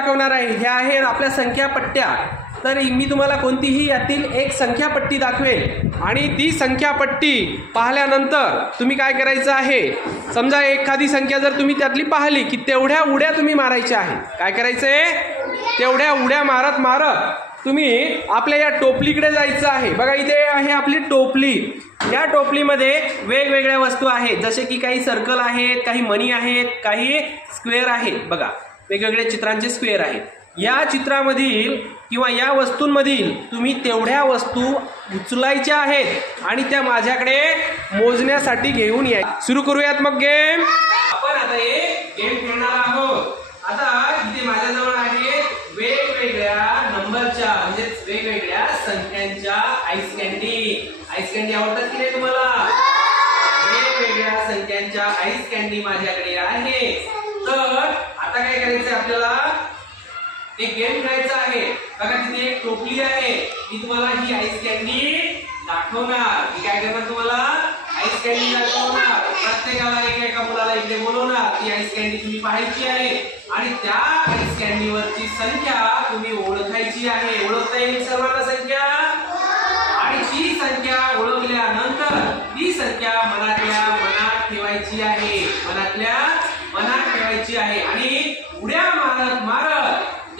दाखवणार आहे. ह्या आहेत आपल्या संख्यापट्ट्या. तर मी तुम्हाला कोणतीही यातील एक संख्या पट्टी दाखवेल आणि ती संख्यापट्टी पाहिल्यानंतर तुम्ही काय करायचं आहे? समजा एखादी संख्या जर तुम्ही त्यातली पाहिली की तेवढ्या उड्या तुम्ही मारायच्या आहे काय करायचं आहे तेवढ्या उड्या मारत मारत तुम्ही आपल्या या टोपलीकडे जायचं आहे. बघा इथे आहे आपली टोपली. या टोपलीमध्ये वेगवेगळ्या वस्तू आहेत. जसे की काही सर्कल आहेत काही मनी आहेत काही स्क्वेअर आहेत. बघा वेगवेगळ्या चित्रांचे स्क्वेअर आहेत. या चित्रामधील किंवा या वस्तूंमधील तुम्ही तेवढ्या वस्तू उचलायच्या आहेत आणि त्या माझ्याकडे मोजण्यासाठी घेऊन या. सुरू करूयात मग गेम आपण आता एक गेम खेळणार आहोत. आता इथे माझ्याजवळ आहे वेगवेगळ्या नंबरच्या म्हणजे वेगवेगळ्या संख्यांच्या आईस कॅन्डी आईस कॅन्डी आवडतात की नाही तुम्हाला? वेगवेगळ्या संख्यांच्या आईस कॅन्डी माझ्याकडे आहे. आता काय करायचंय आपल्याला? एक गेम खेळायचा आहे. बघा तिथे एक टोपली आहे. मी तुम्हाला ही आईस कॅन्डी दाखवणार. मी काय करणार तुम्हाला? आईस कॅन्डी दाखवणार. प्रत्येकाला एका एका मुलाला इथे बोलवणार. ती आईस कॅन्डी तुम्ही पाहायची आहे. आणि त्या आईस कॅन्डीवरची संख्या तुम्ही ओळखायची आहे. ओळखता येईल सर्वांना संख्या? आणि ती संख्या ओळखल्यानंतर ती संख्या मनातल्या मनात ठेवायची आहे. मनातल्या मनात ठेवायची आहे. आणि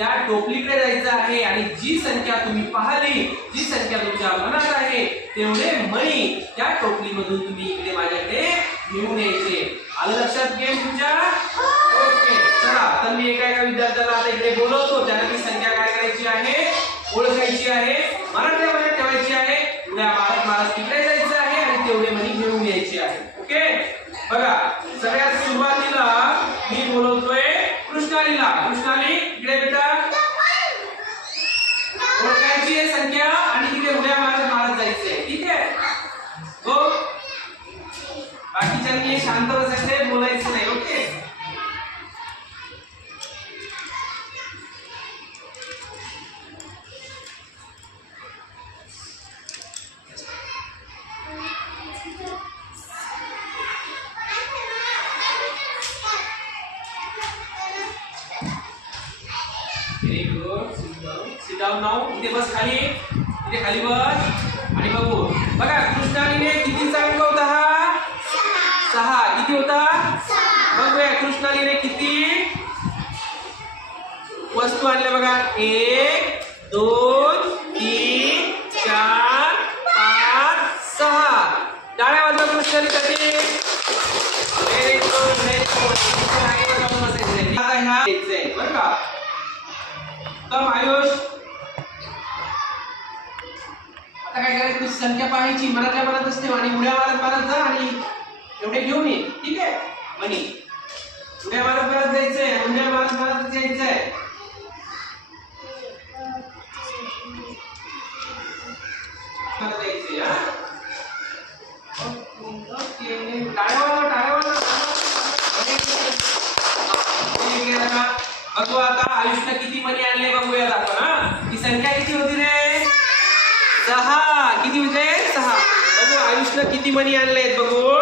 त्या टोपलीकडे जायचं आहे आणि जी संख्या तुम्ही पाहिली जी संख्या तुमच्या मनात आहे तेवढे मणी त्या टोपलीमधून तुम्ही इकडे माझ्याकडे घेऊन यायचे. आलं लक्षात गेम तुमच्या? ओके चला. तर मी एका एका विद्यार्थ्याला आता इकडे बोलवतो. त्याला ती संख्या काय करायची आहे? ओळखायची आहे. मराठ्यामध्ये ठेवायची आहे. उद्या मारत मारत तिकडे जायचं आहे आणि तेवढे मणी घेऊन यायचे आहे. ओके? बघा सगळ्यात सुरुवातीला मी बोलवतोय कृष्णालीला. कृष्णाली इकडे बेटा. ओळखायची आहे संख्या आणि तिथे उड्या मारत मारत जायचंय. ठीक आहे? हो? बाकीच्यांनी शांत बसायचंय बोलायचं नाही. डाऊन डाऊन इथे बस खाली. इथे खाली बस. आणि बघू. बघा कृष्णालीने कितीचा अंक होता हा? सहा. किती होता? बघूया कृष्णालीने किती? वस्तू आणल्या बघा. एक दोन तीन चार पाच सहा. डाव्या बाजूला कृष्णालीसाठी व्हेरी गुड व्हेरी गुड आता ह्या बरं का? तर आयुष. आता काय करायचं? तुझी संख्या पाहायची मनातल्या मनातच ठेव आणि उड्या मारत मारत जा आणि एवढे घेऊन ये. ठीक आहे? म्हणी उड्या मारत मारत जायचंय उड्या मारत मारत जायचंय. मारत जायचंय, बघू आता आयुष्य किती मनी आणले बघूया आपण हा? ही संख्या सहा. किती होते सहा. बघू आयुषनं किती मनी आणलेत बघू.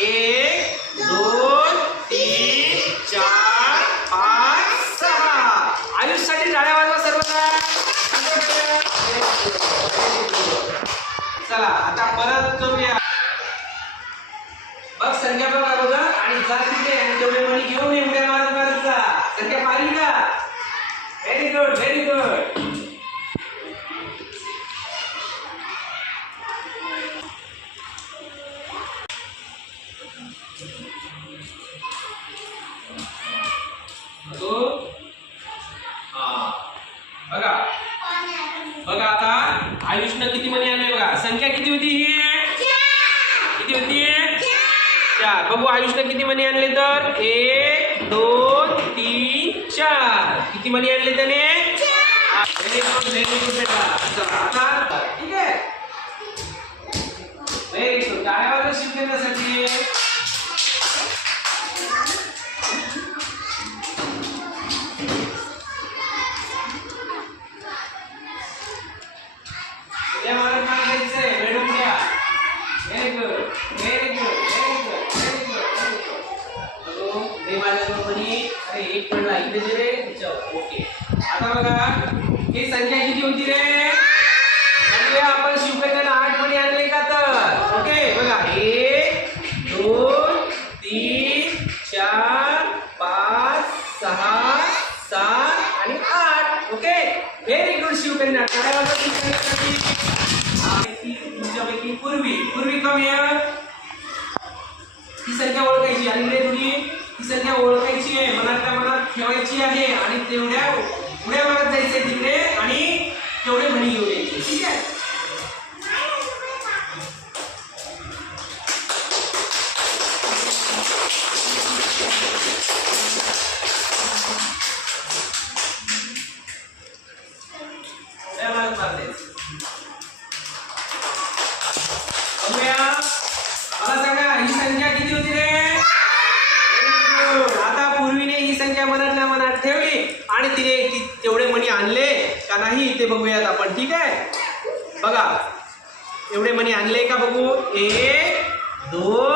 एक दोन तीन चार पाच सहा. आयुषसाठी टाळ्या वाजवा सर्वांना. चला आता परत करूया. बघ संख्या बघ अगोदर आणि जा तिथे आणि तेवढे मणी घेऊन ये मारत मारत जा. संख्या पाहिली का? व्हेरी गुड व्हेरी गुड आयुषनं किती मनी आणले बघा? संख्या किती होती ही? किती होती चार. बघू आयुषनं किती मनी आणले तर? एक, दोन, तीन, चार. किती मनी आणले त्याने? व्हेरी गुड व्हेरी गुड बेटा ठीक आहे व्हेरी गुड टाळ्यावर शिकण्यासाठी गुड व्हेरी गुड हे अरे एक पडला इथे जे रे त्याच्यावर ओके। आता बघा ही संख्या किती होती रे। म्हणजे आपण शिवकन्याला आठ मणी आणले का तर ओके, बघा। एक दोन तीन, चार, पाच, सहा, सात आणि आठ। ओके? Very good. आणि तुमच्यापैकी पूर्वी पूर्वी कमी संख्या ओळखायची, आणि रे तुम्ही संख्या ओळखायची आहे मनातल्या मनात ठेवायची आहे आणि तेवढ्या पुढे मारत जायचंय तिकडे आणि आणि तिने कि- तेवढे मणी आणले का नाही ते बघूयात आपण. ठीक आहे? बघा. एवढे मणी आणले का बघू? एक दोन